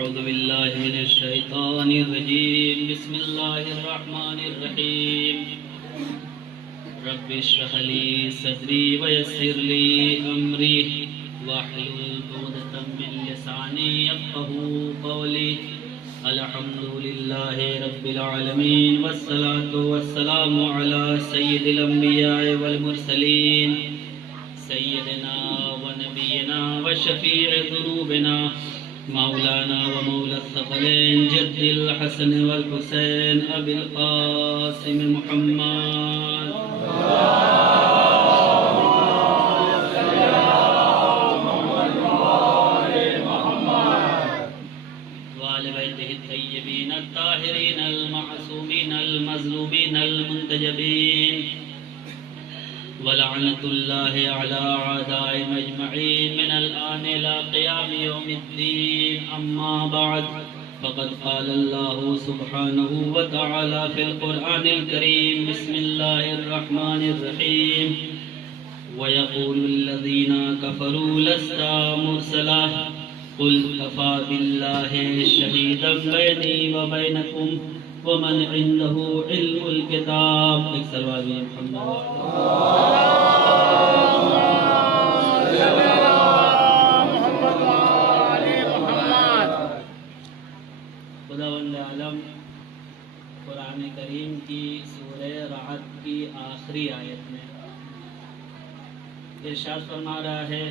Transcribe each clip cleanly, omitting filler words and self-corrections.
أعوذ بالله من الشيطان الرجيم بسم الله الرحمن الرحيم رب اشرح لي صدري ويسر لي أمري واحلل عقدة من لساني يفقهوا قولي الحمد لله رب العالمين والصلاة والسلام على سيد الأنبياء والمرسلين سيدنا ونبينا وشفيع ذنوبنا مولانا ومولى الثقلين جد الحسن والحسين أبي القاسم محمد وآل بيته الطيبين الطاهرين المعصومين المظلومين المنتجبين ولعنة الله على أعدائهم أجمعين من الآن إلى قيام يوم الدين أما بعد فقد قال الله سبحانه وتعالى في القرآن الكريم بسم الله الرحمن الرحيم ويقول الذين كفروا لست مرسلا قل كفى بالله شهيدا بيني وبينكم ومن عنده علم الكتاب اکثر والی محمد خداوند عالم قرآن کریم کی سورہ رعد کی آخری آیت میں ارشاد فرما رہا ہے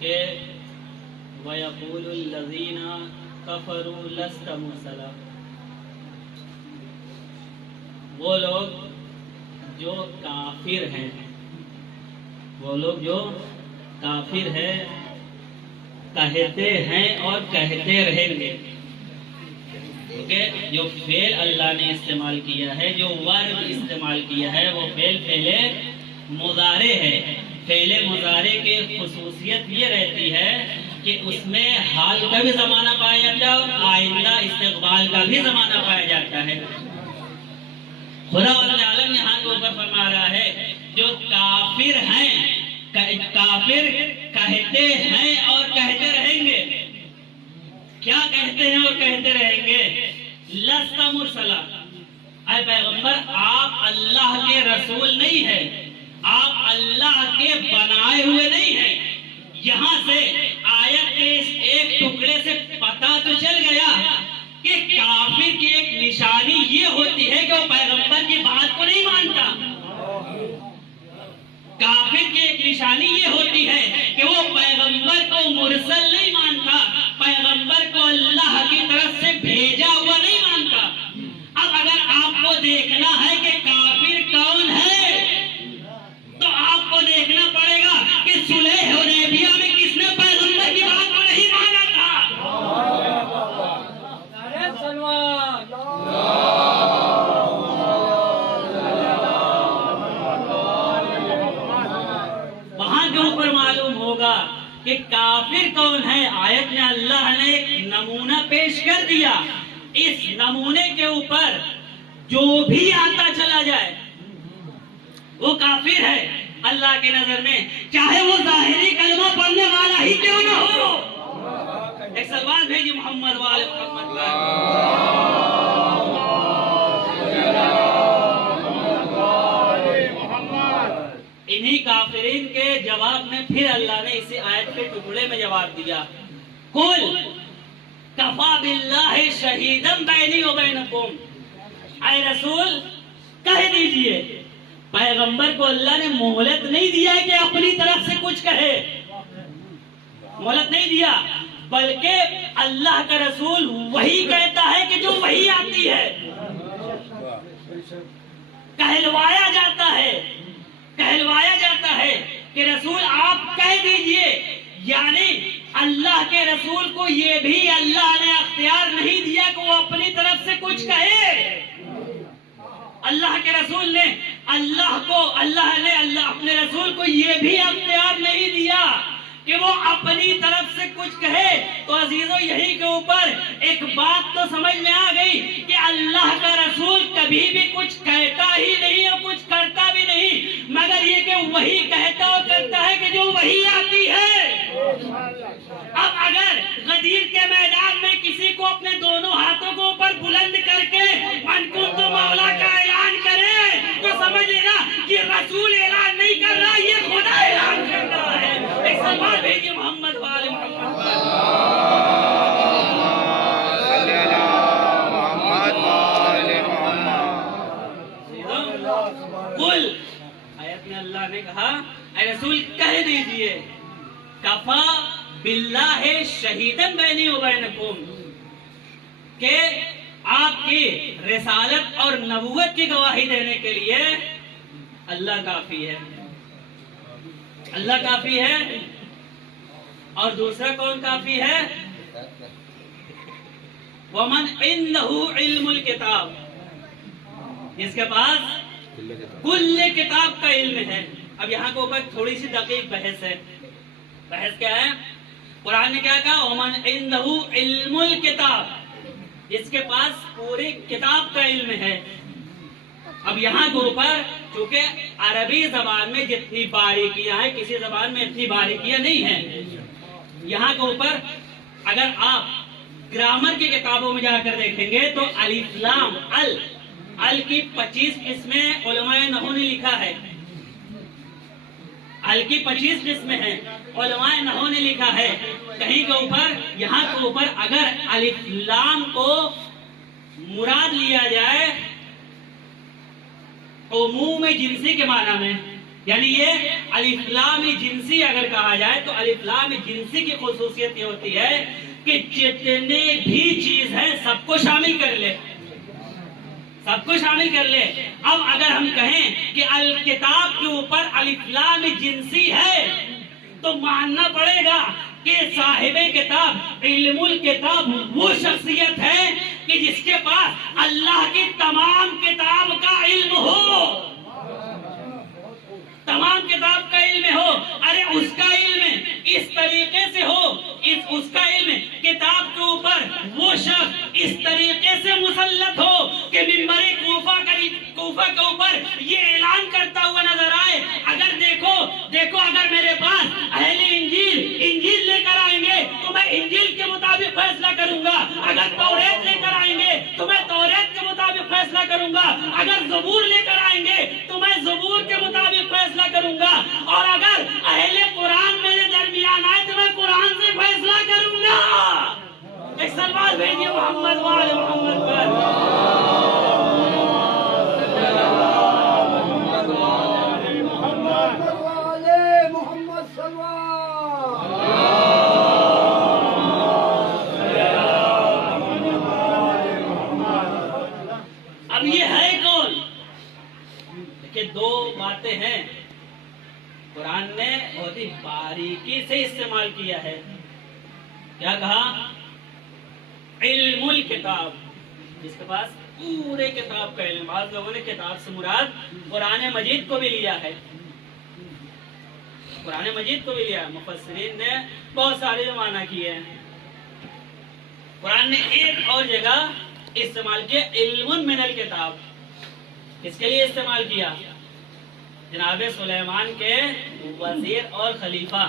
کہ وَيَقُولُ الَّذِينَ كَفَرُوا لَسْتَ مُرْسَلًا وہ لوگ جو کافر ہیں کہتے ہیں اور کہتے رہیں گے کیونکہ جو فعل اللہ نے استعمال کیا ہے جو ورب استعمال کیا ہے وہ فعل مضارع ہے فعل مضارع کی خصوصیت یہ رہتی ہے کہ اس میں حال کا بھی زمانہ پایا جاتا ہے اور آئندہ استقبال کا بھی زمانہ پایا جاتا ہے خداوند عالم یہاں کے اوپر فرما رہا ہے جو کافر ہیں کافر کہتے ہیں اور کہتے رہیں گے کیا کہتے ہیں اور کہتے رہیں گے لست مرسلا اے پیغمبر آپ اللہ کے رسول نہیں ہیں آپ اللہ کے بنائے ہوئے نہیں ہیں یہاں سے آیت کے اس ایک ٹکڑے سے پتہ تو چل گیا کہ کافر کی ایک نشانی یہ ہوتی ہے کہ وہ پیغمبر کی بات کو نہیں مانتا کافر کی ایک نشانی یہ ہوتی ہے کہ وہ پیغمبر کو مرسل نہیں مانتا پیغمبر کو اللہ کی طرف سے بھیجا ہوا نہیں مانتا اب اگر آپ کو دیکھنا ہے کہ کافر کون ہے تو آپ کو دیکھنا پڑے گا کہ صلح حدیبیہ میں کس نے پیغمبر کی بات کو نہیں مانا تھا وہاں کے اوپر معلوم ہوگا کہ کافر کون ہے آیت میں اللہ نے ایک نمونہ پیش کر دیا اس نمونے کے اوپر جو بھی آتا چلا جائے وہ کافر ہے اللہ کی نظر میں چاہے وہ ظاہری کلمہ پڑھنے والا ہی کیوں نہ ہو ایک سلوات بھیجی محمد والے محمد انہی کافرین کے جواب میں پھر اللہ نے اسی آیت کے ٹکڑے میں جواب دیا قل کفا باللہ شہیدم بینی و بینکم اے رسول کہہ دیجئے پیغمبر کو اللہ نے مہلت نہیں دیا کہ اپنی طرف سے کچھ کہے مہلت نہیں دیا بلکہ اللہ کا رسول وہی کہتا ہے کہ جو وہی آتی ہے کہلوایا جاتا ہے کہ رسول آپ کہہ دیجئے یعنی اللہ کے رسول کو یہ بھی اللہ نے اختیار نہیں دیا کہ وہ اپنی طرف سے کچھ کہے اللہ کے رسول نے اللہ نے اپنے رسول کو یہ بھی اختیار نہیں دیا کہ وہ اپنی طرف سے کچھ کہے تو عزیزو یہی کے اوپر ایک بات تو سمجھ میں آ گئی کہ اللہ کا رسول کبھی بھی کچھ کہتا ہی نہیں اور کچھ کرتا بھی نہیں مگر یہ کہ وہی کہتا اور کرتا ہے کہ جو وہی آتی ہے اب اگر غدیر قل، آیت میں اللہ نے کہا اے رسول کہہ دیجئے، کفا باللہ شہیدن بینی و بینکم، کہ آپ کی رسالت اور نبوت کی گواہی دینے کے لیے اللہ کافی ہے، اللہ کافی ہے۔ اور دوسرا کون کافی ہے؟ ومن عنده علم الکتاب، جس کے پاس کل کتاب کا علم ہے۔ اب یہاں کے اوپر تھوڑی سی دقیق بحث ہے۔ بحث کیا ہے؟ قرآن نے کیا کہا؟ ومن عنده علم الکتاب، جس کے پاس پوری کتاب کا علم ہے۔ اب یہاں کے اوپر چونکہ عربی زبان میں جتنی باریکیاں ہیں کسی زبان میں اتنی باریکیاں نہیں ہیں، یہاں کے اوپر اگر آپ گرامر کی کتابوں میں جا کر دیکھیں گے تو الف لام ال کی 25 قسمیں علماء نحو نے لکھا ہے، ال کی 25 قسمیں ہیں، علماء نحو نے لکھا ہے۔ کہیں کے اوپر یہاں کے اوپر اگر الف لام کو مراد لیا جائے عموم جنسی کے معنی میں، یعنی یہ الف لام جنسی اگر کہا جائے تو الف لام جنسی کی خصوصیت یہ ہوتی ہے کہ جتنے بھی چیز ہے سب کو شامل کر لے، سب کو شامل کر لے۔ اب اگر ہم کہیں کہ الکتاب کے اوپر الف لام جنسی ہے تو ماننا پڑے گا کہ صاحب کتاب علم الکتاب وہ شخصیت ہے کہ جس کے پاس اللہ کی تمام کتاب کا علم ہو، تمام کتاب کا علم ہو۔ ارے اس کا علم اس طریقے سے ہو، اس کا علم کتاب کے اوپر وہ شخص اس طریقے سے مسلط ہو کہ منبر کوفہ کے اوپر یہ اعلان کرتا ہوا نظر آئے، اگر دیکھو اگر میرے پاس اہل انجیل لے کر آئیں گے تو میں انجیل کے مطابق فیصلہ کروں گا، اگر توریت لے کر آئیں گے تو میں توریت کے مطابق فیصلہ کروں گا، اگر زبور لے کر آئیں گے تو میں زبور کے مطابق فیصلہ کروں گا، اور اگر اہل قرآن میرے درمیان آئے تو میں قرآن سے فیصلہ کروں گا۔ ایک سلوات بھیجیے محمد وآل محمد پر۔ اب یہ ہے کون؟ کہ دو باتیں ہیں قرآن نے بہت ہی باریکی سے استعمال کیا ہے۔ کیا کہا؟ علم الکتاب، جس کے پاس پورے کتاب کا علم۔ بعض لوگوں نے کتاب سے مراد قرآن مجید کو بھی لیا ہے، قرآن مجید کو بھی لیا ہے۔ مفسرین نے بہت سارے معنی کیے ہیں۔ قرآن نے ایک اور جگہ استعمال کیا علم من الکتاب، اس کے لیے استعمال کیا جناب سلیمان کے وزیر اور خلیفہ،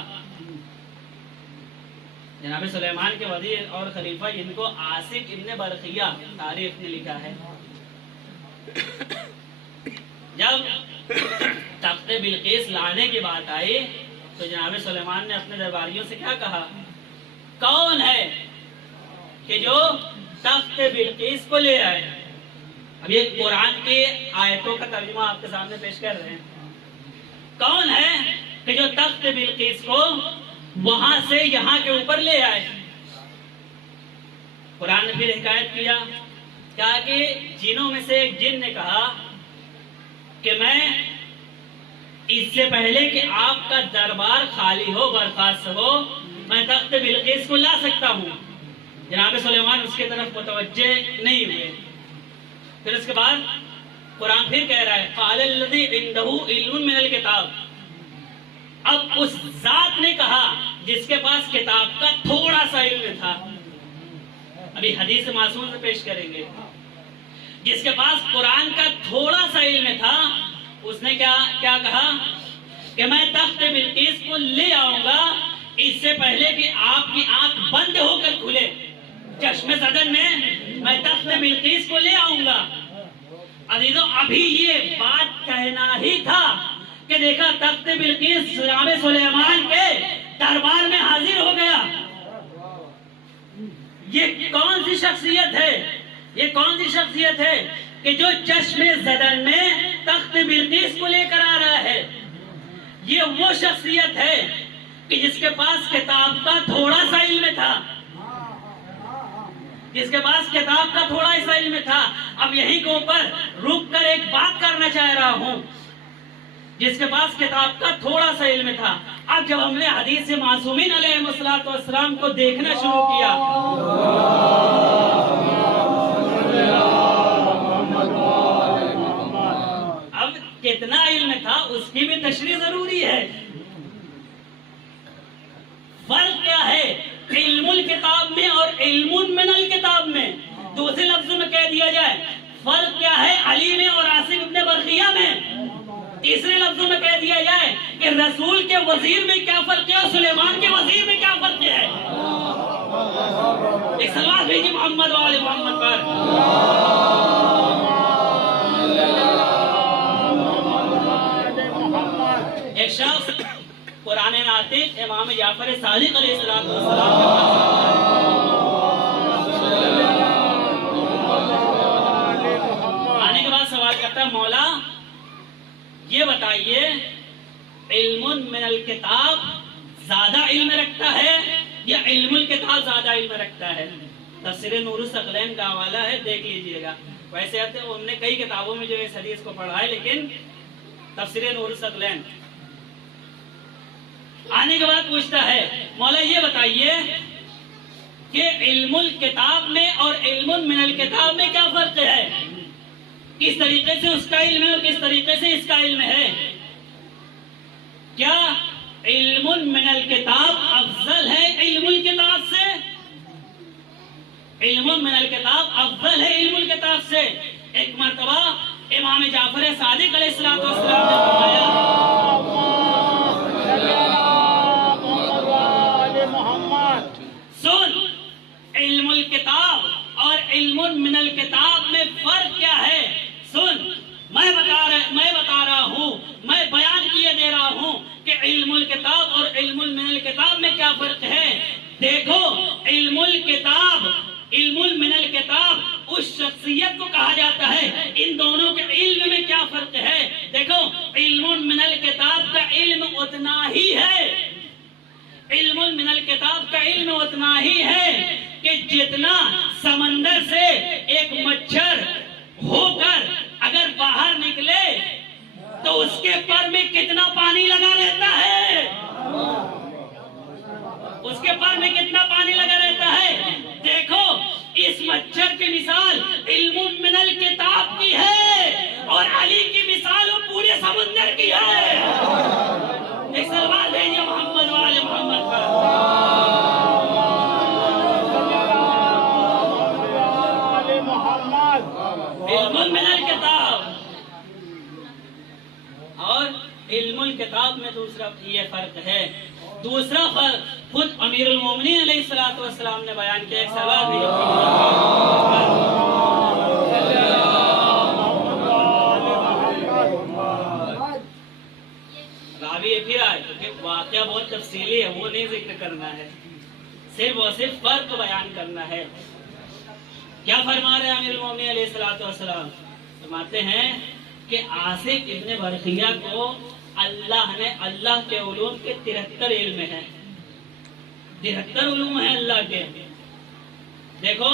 جناب سلیمان کے وزیر اور خلیفہ جن کو عاصم ابن برقیہ تاریخ نے لکھا ہے۔ جب تخت بلقیس لانے کی بات آئی تو جناب سلیمان نے اپنے درباریوں سے کیا کہا؟ کون ہے کہ جو تخت بلقیس کو لے آئے؟ اب یہ قرآن کی آیتوں کا ترجمہ آپ کے سامنے پیش کر رہے ہیں۔ کون ہے کہ جو تخت بلقیس کو وہاں سے یہاں کے اوپر لے آئے؟ قرآن نے پھر حکایت کیا کہ جنوں میں سے ایک جن نے کہا کہ میں اس سے پہلے کہ آپ کا دربار خالی ہو، برخاست ہو، میں تخت بلقیس کو لا سکتا ہوں۔ جناب سلیمان اس کے طرف متوجہ نہیں ہوئے۔ پھر اس کے بعد قرآن پھر کہہ رہا ہے قال الذی عنده علم من الکتاب، اب اس ذات نے کہا جس کے پاس کتاب کا تھوڑا سا علم تھا۔ ابھی حدیث معصوم سے پیش کریں گے۔ جس کے پاس قرآن کا تھوڑا سا علم تھا اس نے کیا کہا کہ میں تخت بلقیس کو لے آؤں گا اس سے پہلے کہ آپ کی آنکھ بند ہو کر کھلے۔ چشم زدن میں تخت بلقیس کو لے آؤں گا۔ عزیزو ابھی یہ بات کہنا ہی تھا کہ دیکھا تخت بلقیس جناب سلیمان کے دربار میں حاضر ہو گیا۔ یہ کون سی شخصیت ہے؟ یہ کون سی شخصیت ہے کہ جو چشم زدن میں تخت بلقیس کو لے کر آ رہا ہے، یہ وہ شخصیت ہے کہ جس کے پاس کتاب کا تھوڑا سا علم تھا، جس کے پاس کتاب کا تھوڑا سا علم تھا۔ اب یہیں کے اوپر رک کر ایک بات کرنا چاہ رہا ہوں، جس کے پاس کتاب کا تھوڑا سا علم تھا۔ اب جب ہم نے حدیث معصومین علیہ السلام کو دیکھنا شروع کیا، اب کتنا علم تھا اس کی بھی تشریح ضروری ہے۔ فرق کیا ہے علم الکتاب میں اور علم من الکتاب میں؟ دوسرے لفظوں میں کہہ دیا جائے فرق کیا ہے علی میں اور عاصم ابن برقیہ میں؟ تیسرے لفظوں میں کہہ دیا جائے کہ رسول کے وزیر میں کیا فرق ہے اور سلیمان کے وزیر میں کیا فرق ہے؟ ایک سلوات بھیجیے محمد و آل محمد پر۔ ایک شخص قرآن ناطق امام جعفر صادق علیہ السلام کے آنے کے بعد سوال کرتا ہے، مولا یہ بتائیے علم من الکتاب زیادہ علم رکھتا ہے یا علم الکتاب زیادہ علم رکھتا ہے؟ تفسیر نور الثقلین کا حوالہ ہے، دیکھ لیجئے گا۔ ویسے ہم نے کئی کتابوں میں جو اس حدیث کو پڑھا ہے، لیکن تفسیر نور الثقلین آنے کے بعد پوچھتا ہے، مولا یہ بتائیے کہ علم الکتاب میں اور علم من الکتاب میں کیا فرق ہے؟ کس طریقے سے اس کا علم ہے اور کس طریقے سے اس کا علم ہے؟ کیا علم من الکتاب افضل ہے علم الکتاب سے؟ علم من الکتاب افضل ہے علم الکتاب سے؟ ایک مرتبہ امام جعفر صادق علیہ السلام نے فرمایا، سن علم الکتاب اور علم من الکتاب میں فرق کیا ہے؟ سن، میں بتا رہا ہوں، میں بیان کیے دے رہا ہوں کہ علم الکتاب اور علم من الکتاب میں کیا فرق ہے۔ دیکھو علم الکتاب، علم من الکتاب اس شخصیت کو کہا جاتا ہے۔ ان دونوں کے علم میں کیا فرق ہے؟ دیکھو علم من الکتاب کا علم اتنا ہی ہے، علم من الکتاب کا علم اتنا ہی ہے کہ جتنا سمندر سے ایک مچھر ہو کر اگر باہر نکلے تو اس کے پر میں کتنا پانی لگا رہتا ہے، اس کے پر میں کتنا پانی لگا رہتا ہے۔ دیکھو اس مچھر کی مثال علم من الکتاب کی ہے اور علی کی مثال وہ پورے سمندر کی ہے۔ ایک سلوات بھیجیے محمد و آل محمد پر۔ علم من الکتاب اور علم الکتاب میں دوسرا یہ فرق ہے۔ دوسرا فرق خود امیر المومنین علیہ السلام نے بیان کیا۔ ایک سوال بھی راوی پھر آئے کیونکہ واقعہ بہت تفصیلی ہے، وہ نہیں ذکر کرنا ہے، صرف فرق بیان کرنا ہے۔ کیا فرما رہے ہیں امیر المومنین علیہ السلام؟ فرماتے ہیں کہ عاصم ابن برقیہ کو اللہ نے اللہ کے علوم کے 73 علم ہیں، 73 علوم ہیں اللہ کے۔ دیکھو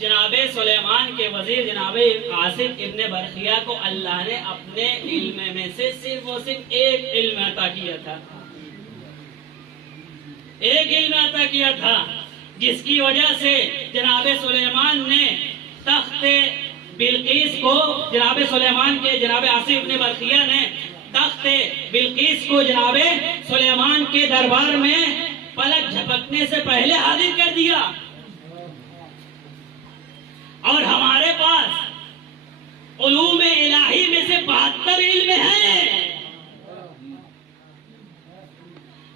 جناب سلیمان کے وزیر جناب عاصم ابن برقیہ کو اللہ نے اپنے علم میں سے صرف ایک علم عطا کیا تھا، ایک علم عطا کیا تھا، جس کی وجہ سے جناب سلیمان نے تخت بلقیس کو، جناب سلیمان کے جناب عاصم ابن برقیہ نے تخت بلقیس کو جناب سلیمان کے دربار میں پلک جھپکنے سے پہلے حاضر کر دیا۔ اور ہمارے پاس علوم الہی میں سے 72 علم ہیں۔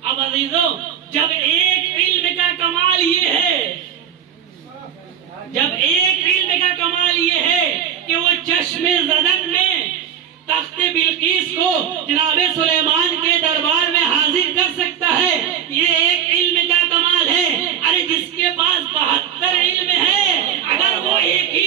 اب عزیزو، جب ایک علم کا کمال یہ ہے، جب ایک علم کا کمال یہ ہے کہ وہ چشم زدن میں تخت بلقیس کو جناب سلیمان کے دربار میں حاضر کر سکتا ہے، یہ ایک علم کا کمال ہے۔ ارے جس کے پاس 72 علم ہے، اگر وہ ایک ہی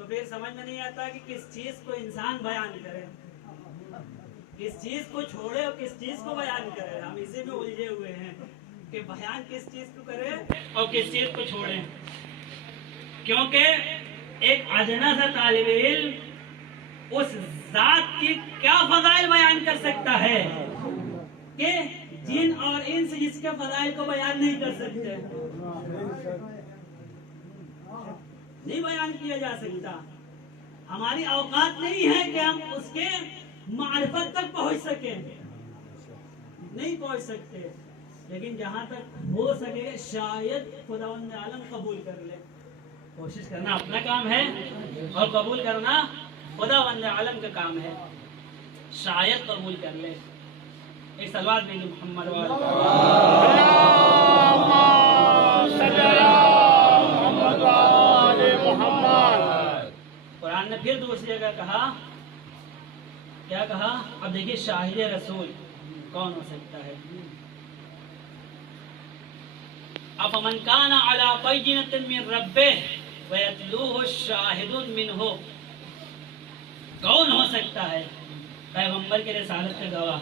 تو پھر سمجھ میں نہیں آتا کہ کس چیز کو انسان بیان کرے، کس چیز کو چھوڑے اور کس چیز کو بیان کرے. ہم اسی میں الجھے ہوئے ہیں کہ بیان کس چیز کو کرے اور کس چیز کو چھوڑیں. کیونکہ ایک ادنا سا طالب علم اس ذات کی کیا فضائل بیان کر سکتا ہے کہ جن اور انس جس کے فضائل کو بیان نہیں کر سکتے، نہیں بیان کیا جا سکتا. ہماری اوقات نہیں ہے کہ ہم اس کے معرفت تک پہنچ سکیں، نہیں پہنچ سکتے. لیکن جہاں تک ہو سکے شاید خداوند عالم قبول کر لے. کوشش کرنا اپنا کام ہے اور قبول کرنا خداوند عالم کا کام ہے. شاید قبول کر لے. ایک سلوات دیں گے محمد قرآن نے پھر دوسری جگہ کہا، کیا کہا؟ اب دیکھیے شاہد رسول کون ہو سکتا ہے. افمن کان علی بینۃ من ربہ ویتلوہ شاہد منہ، کون ہو سکتا ہے پیغمبر کے رسالت کا گواہ؟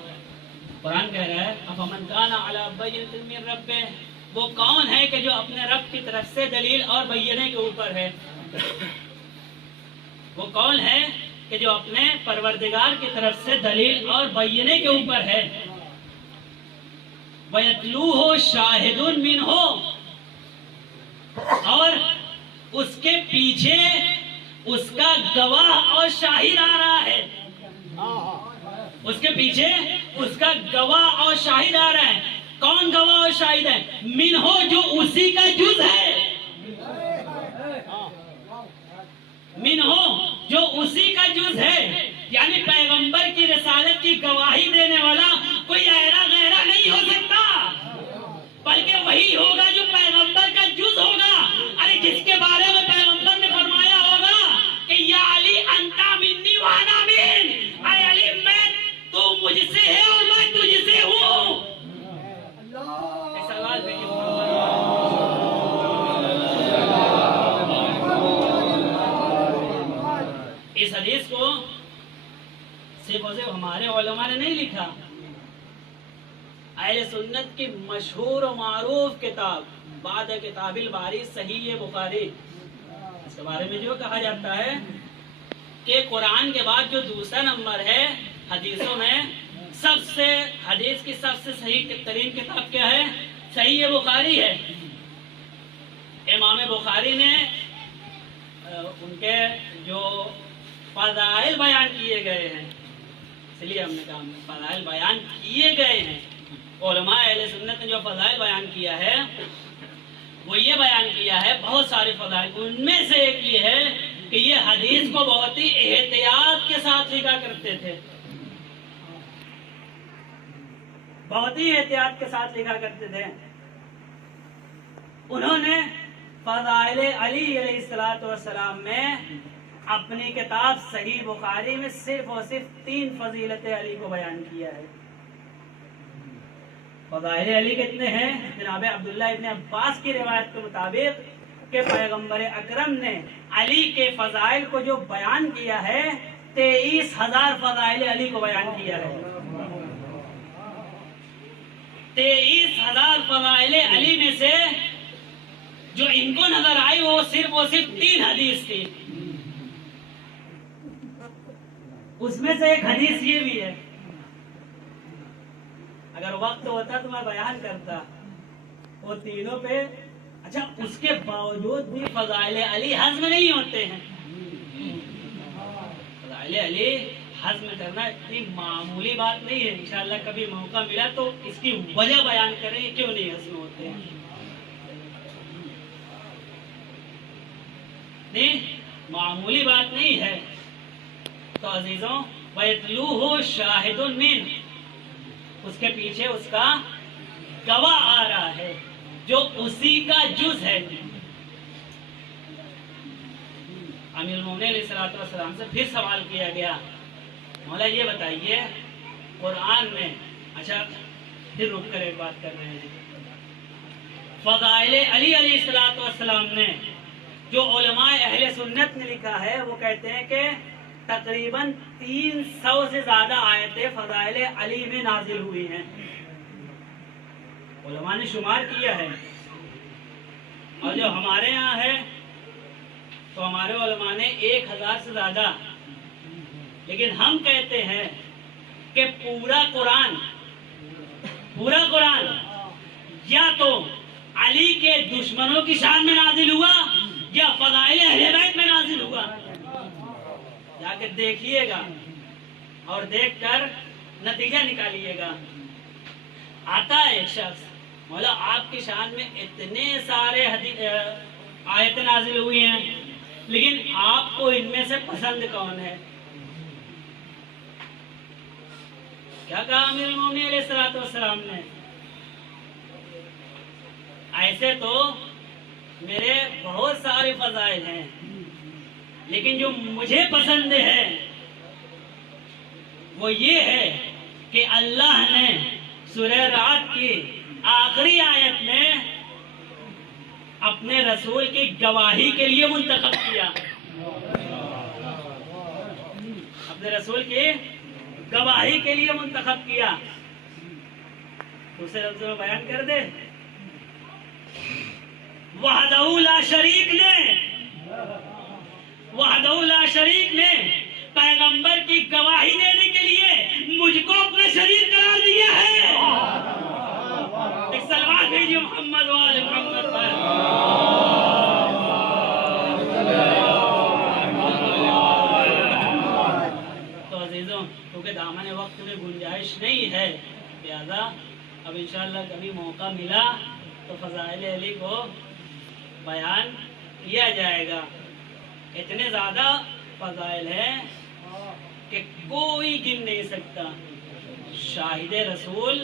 قرآن کہہ رہا ہے افمن کان علی بینۃ من ربہ، وہ کون ہے کہ جو اپنے رب کی طرف سے دلیل اور بینے کے اوپر ہے. وہ کون ہے کہ جو اپنے پروردگار کی طرف سے دلیل اور بینے کے اوپر ہے. وَيَتْلُوهُ شَاهِدٌ مِّنْهُ، اور اس کے پیچھے اس کا گواہ اور شاہد آ رہا ہے. اس کے پیچھے اس کا گواہ اور شاہد آ رہا ہے. کون گواہ اور شاہد ہے؟ منہو، جو اسی کا جز ہے. منہو، جو اسی کا جز ہے. یعنی پیغمبر کی رسالت کی گواہی دینے والا کوئی ایرا غیرہ نہیں ہو سکتا، بلکہ وہی ہوگا جو پیغمبر کا جز ہوگا. ارے جس کے بارے میں پیغمبر نے فرمایا ہوگا کہ یا علی انتا منی وانا من، اے علی تو مجھ سے ہے اور میں تجھ سے ہوں. ایک سوال ہے اس حدیث کو صرف اور صرف ہمارے علماء نے نہیں لکھا. اہل سنت کی مشہور و معروف کتاب بعد کتاب الباری صحیح بخاری، اس کے بارے میں جو کہا جاتا ہے کہ قرآن کے بعد جو دوسرا نمبر ہے حدیثوں میں، سب سے حدیث کی سب سے صحیح ترین کتاب کیا ہے؟ صحیح بخاری ہے. امام بخاری نے ان کے جو فضائل بیان کیے گئے ہیں، اس لیے ہم نے کہا فضائل بیان کیے گئے ہیں. علماء اہل سنت نے جو فضائل بیان کیا ہے وہ یہ بیان کیا ہے، بہت سارے فضائل. ان میں سے ایک یہ ہے کہ یہ حدیث کو بہت ہی احتیاط کے ساتھ لکھا کرتے تھے، بہت ہی احتیاط کے ساتھ لکھا کرتے تھے. انہوں نے فضائل علی علیہ السلام میں اپنی کتاب صحیح بخاری میں صرف اور صرف 3 فضیلت علی کو بیان کیا ہے. فضائل علی کتنے ہیں؟ جناب عبداللہ ابن عباس کی روایت کے مطابق کہ پیغمبر اکرم نے علی کے فضائل کو جو بیان کیا ہے 23,000 فضائل علی کو بیان کیا ہے. 23,000 فضائل علی میں سے جو ان کو نظر آئی وہ صرف 3 حدیث تھی. اس میں سے ایک حدیث یہ بھی ہے، اگر وقت ہوتا تو میں بیان کرتا وہ تینوں پہ. اچھا، اس کے باوجود بھی فضائل علی ہضم نہیں ہوتے ہیں. فضائل علی ہضم کرنا اتنی معمولی بات نہیں ہے. انشاءاللہ کبھی موقع ملا تو اس کی وجہ بیان کریں گے کیوں نہیں ہضم ہوتے ہیں. نہیں، معمولی بات نہیں ہے. تو عزیزوں، وَيَتْلُوهُ شَاهِدٌ مِّنْهُ، اس کے پیچھے اس کا گواہ آ رہا ہے جو اسی کا جز ہے. امیر المومنین علیہ السلام سے پھر سوال کیا گیا، مولا یہ بتائیے قرآن میں، اچھا پھر رک کر ایک بات کر رہے ہیں، فضائل علی علیہ السلام نے جو علماء اہل سنت نے لکھا ہے وہ کہتے ہیں کہ تقریباً 300 سے زیادہ آیتیں فضائل علی میں نازل ہوئی ہیں. علماء نے شمار کیا ہے. اور جو ہمارے یہاں ہے تو ہمارے علماء نے 1000 سے زیادہ. لیکن ہم کہتے ہیں کہ پورا قرآن یا تو علی کے دشمنوں کی شان میں نازل ہوا یا فضائل اہل بیت میں نازل ہوا. جا کے دیکھیے گا اور دیکھ کر نتیجہ نکالیے گا. آتا ہے ایک شخص مولا آپ کی شان میں اتنے سارے آیتیں نازل ہوئی ہیں لیکن آپ کو ان میں سے پسند کون ہے؟ کیا کہا امیر المومنین علیہ الصلوۃ والسلام نے؟ ایسے تو میرے بہت سارے فضائل ہیں لیکن جو مجھے پسند ہے وہ یہ ہے کہ اللہ نے سورہ رعد کی آخری آیت میں اپنے رسول کی گواہی کے لیے منتخب کیا. اپنے رسول کی گواہی کے لیے منتخب کیا. دوسرے لفظوں میں بیان کر دے، وحدہ لا شریک نے پیغمبر کی گواہی دینے کے لیے مجھ کو اپنا شریک قرار دیا ہے. ایک سلوات بھیجیے محمد وآل محمد پر. تو عزیزوں، کیونکہ دامن وقت میں گنجائش نہیں ہے لہذا اب انشاءاللہ کبھی موقع ملا تو فضائل علی کو بیان کیا جائے گا. اتنے زیادہ فضائل ہیں کہ کوئی گن نہیں سکتا. شاہد رسول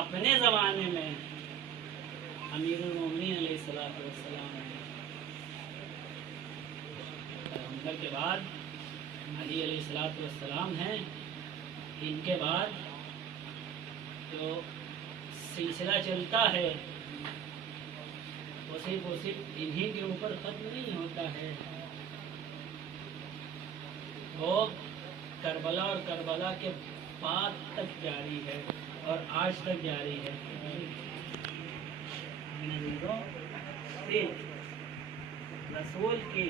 اپنے زمانے میں امیر المومنین علیہ الصلوۃ والسلام ہیں. پیغمبر کے بعد علی علیہ الصلوۃ والسلام ہیں. ان کے بعد جو سلسلہ چلتا ہے وہ صرف انہی کے اوپر ختم نہیں ہوتا ہے. وہ کربلا اور کربلا کے بعد تک جاری ہے اور آج تک جاری ہے. رسول کی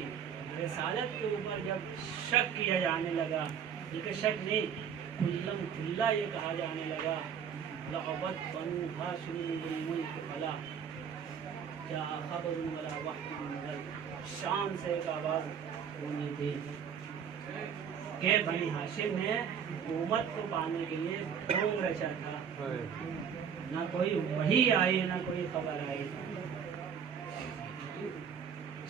رسالت کے اوپر جب شک کیا جانے لگا، بلکہ شک نہیں کلم کھلا یہ کہا جانے لگا لعبت بنو ہاشم بالملک فلا جاء خبر ولا وحی نزل. شام سے ایک آواز ہونی تھی کہ بنی ہاشم نے حکومت کو پانے کے لیے ڈھونگ رچا تھا. نہ کوئی وحی آئی نہ کوئی خبر آئی.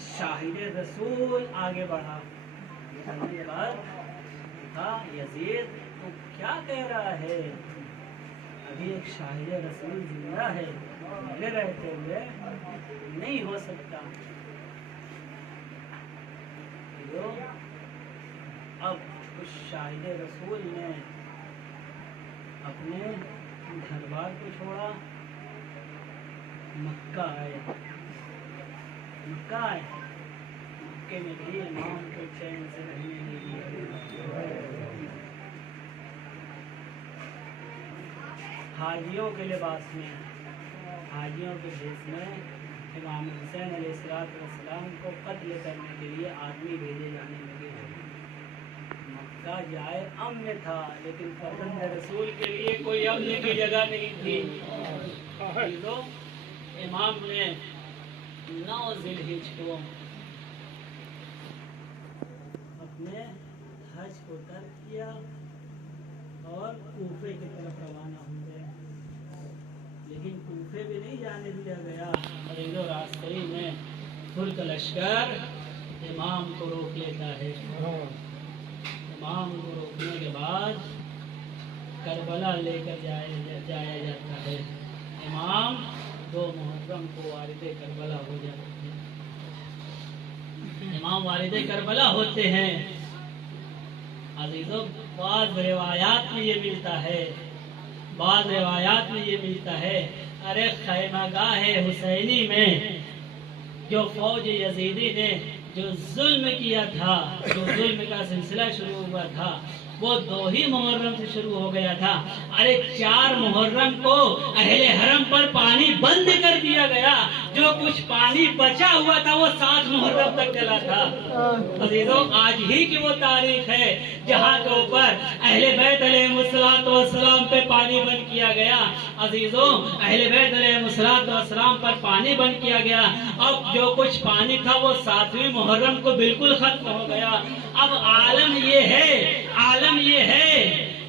شاہد رسول آگے بڑھا. کے بعد تھا یزید تو کیا کہہ رہا ہے؟ ابھی ایک شاہد رسول زندہ ہے، میرے رہتے ہوئے نہیں ہو سکتا. اب اس شاہد رسول نے اپنے گھر بار کو چھوڑا، مکہ آئے. مکے میں بھی امام کو چین سے رہنے نہیں دیا. حاجیوں کے لباس میں، حاجیوں کے بھیس میں امام حسین علیہ السلام کو قتل کرنے کے لیے آدمی بھیجے جانے لگے. مکہ جائے امن تھا لیکن فرزند رسول کے لیے کوئی امن کی جگہ نہیں تھی. امام نے 9 ذی الحجہ کو اپنے حج کو ترک کیا اور کوفے کی طرف روانہ ہوئے. لیکن کوفے بھی نہیں جانے دیا گیا. اور راستے میں ترک لشکر امام کو روک لیتا ہے. امام کو روکنے کے بعد کربلا لے کر جایا جاتا ہے. امام 2 محرم کو وارد کربلا ہو جاتے ہیں. امام وارد کربلا ہوتے ہیں. عزیزوں، بعض روایات میں یہ ملتا ہے ارے خیمہ گاہ حسینی میں جو فوج یزیدی نے جو ظلم کیا تھا، جو ظلم کا سلسلہ شروع ہوا تھا، وہ 2 ہی محرم سے شروع ہو گیا تھا۔ ارے 4 محرم کو اہل حرم پر پانی بند کر دیا گیا، جو کچھ پانی بچا ہوا تھا وہ 7 محرم تک چلا تھا۔ عزیزوں، آج ہی کی وہ تاریخ ہے جہاں کے اوپر اہل بیت علیہ السلام پہ پانی بند کیا گیا۔ عزیزوں، اہل بیت علیہ السلام پر پانی بند کیا گیا۔ اب جو کچھ پانی تھا وہ 7ویں محرم کو بالکل ختم ہو گیا۔ اب عالم یہ ہے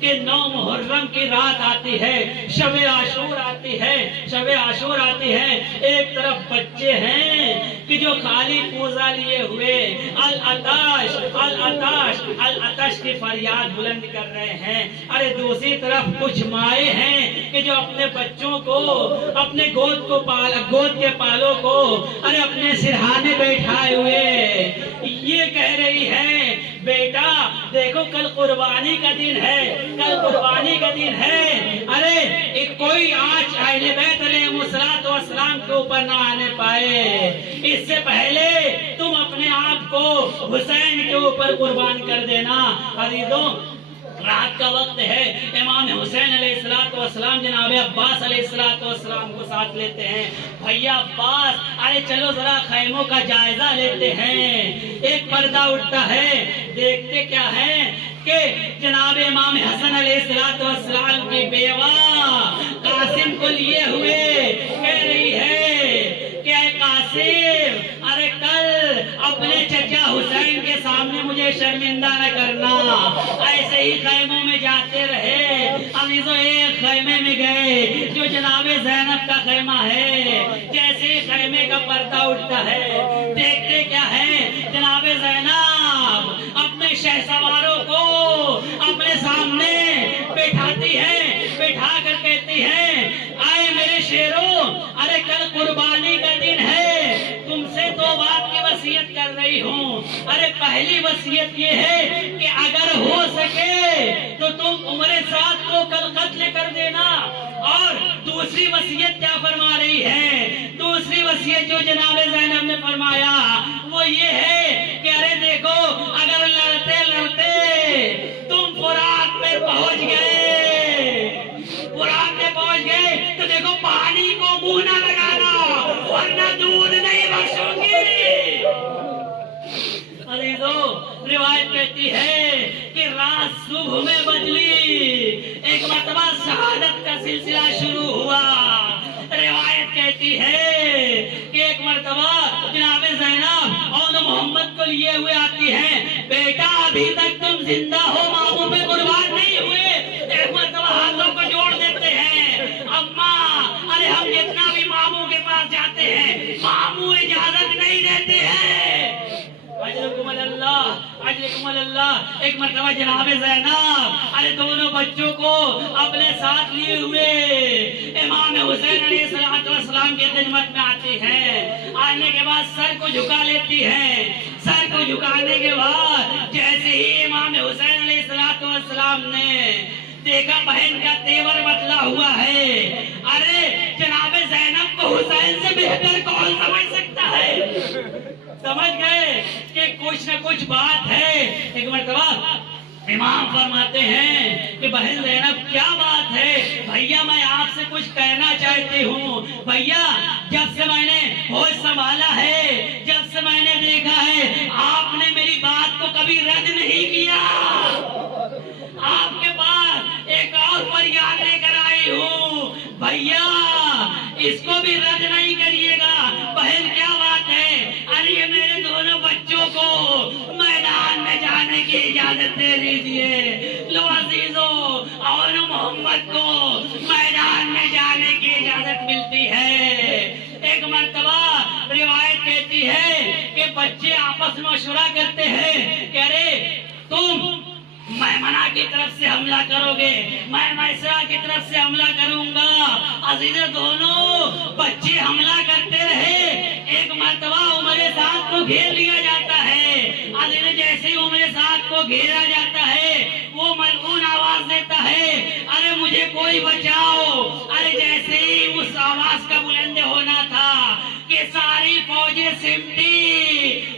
کہ 9 محرم کی رات آتی ہے، شب عاشور آتی ہے۔ ایک طرف بچے ہیں کہ جو خالی پوزا لیے ہوئے العطش کی فریاد بلند کر رہے ہیں۔ ارے دوسری طرف کچھ مائیں ہیں کہ جو اپنے بچوں کو، اپنے گود کے پالوں کو ارے اپنے سرہانے بیٹھائے ہوئے یہ کہہ رہی ہے، بیٹا دیکھو کل قربانی کا دن ہے، ارے کوئی آج اہل بیت علیہ السلام کے اوپر نہ آنے پائے، اس سے پہلے تم اپنے آپ کو حسین کے اوپر قربان کر دینا۔ عزیزوں، رات کا وقت ہے، امام حسین علیہ السلام جناب عباس علیہ السلام کو ساتھ لیتے ہیں۔ بھیا عباس، ارے چلو ذرا خیموں کا جائزہ لیتے ہیں۔ ایک پردہ اٹھتا ہے، دیکھتے کیا ہے کہ جناب امام حسن علیہ السلام کی بیوہ قاسم کو لیے ہوئے کہہ رہی ہے کہ اے قاسم، ارے کل اپنے چچا حسین کے سامنے مجھے شرمندہ نہ کرنا۔ ایسے ہی خیموں میں جاتے رہے۔ عزیزوں، ایک خیمے میں گئے جو جناب زینب کا خیمہ ہے۔ جیسے ہی خیمے کا پردہ اٹھتا ہے، دیکھتے کیا ہے، جناب زینب اپنے شہسواروں کو اپنے سامنے بیٹھاتی ہے، بیٹھا کر کہتی ہے، آئے میرے شیروں، ارے کل قربانی کا دن ہے، تم سے 2 بات کی وصیت کر رہی ہوں۔ ارے پہلی وصیت یہ ہے کہ اگر ہو سکے تو تم عمر سعد کو کل قتل کر دینا، اور دوسری وصیت کیا فرما رہی ہے؟ دوسری وصیت جو جناب زینب نے فرمایا وہ یہ ہے کہ ارے دیکھو، اگر لڑتے لڑتے تم فرات پہ پہنچ گئے تو دیکھو پانی کو منہ نہ لگانا، ورنہ دودھ نہیں بخشوں گی۔ عزیزوں، روایت کہتی ہے کہ رات صبح میں بدلی، ایک مرتبہ شہادت کا سلسلہ شروع ہوا۔ روایت کہتی ہے کہ ایک مرتبہ جناب زینب اور محمد کو لیے ہوئے آتی ہیں، بیٹا ابھی تک تم زندہ ہو، ماموں پہ قربان نہیں ہوئے۔ ایک مرتبہ ہاتھوں کو جوڑ دیتے ہیں، اماں، ارے ہم جتنا بھی ماموں کے پاس جاتے ہیں، ماموں اجازت نہیں دیتے ہیں۔ اجرکم اللہ۔ ایک مرتبہ جناب زینب ارے دونوں بچوں کو اپنے ساتھ لیے ہوئے امام حسین علیہ السلام کی خدمت میں آتی ہیں۔ آنے کے بعد سر کو جھکا لیتی ہیں۔ سر کو جھکانے کے بعد جیسے ہی امام حسین علیہ السلام نے دیکھا بہن کا تیور بدلا ہوا ہے، ارے جناب زینب کو حسین سے بہتر کون سمجھ سکتا ہے؟ سمجھ گئے کہ کچھ نہ کچھ بات ہے۔ ایک مرتبہ امام فرماتے ہیں کہ بہن زینب کیا بات ہے؟ بھیا میں آپ سے کچھ کہنا چاہتی ہوں۔ بھیا جب سے میں نے ہوش سنبھالا ہے، جب سے میں نے دیکھا ہے، آپ نے میری بات کو کبھی رد نہیں کیا۔ آپ کے پاس ایک اور فریاد لے کر آئی ہوں، بھیا اس کو بھی رد نہیں کریے گا۔ بہن کیا بات ہے؟ ارے میرے دونوں بچوں کو میدان میں جانے کی اجازت دے دیجیے۔ لو عزیزوں، اور محمد کو میدان میں جانے کی اجازت ملتی ہے۔ ایک مرتبہ روایت کہتی ہے کہ بچے آپس میں مشورہ کرتے ہیں کہ ارے تم میمنہ کی طرف سے حملہ کرو گے، میں میسرہ کی طرف سے حملہ کروں گا۔ عزیز دونوں بچے حملہ کرتے رہے۔ ایک مرتبہ عمر سعد کو گھیر لیا جاتا ہے۔ عزیز جیسے ہی عمر سعد کو گھیرا جاتا ہے، وہ ملعون آواز دیتا ہے، ارے مجھے کوئی بچاؤ۔ ارے جیسے ہی اس آواز کا بلند ہونا تھا کہ ساری فوجیں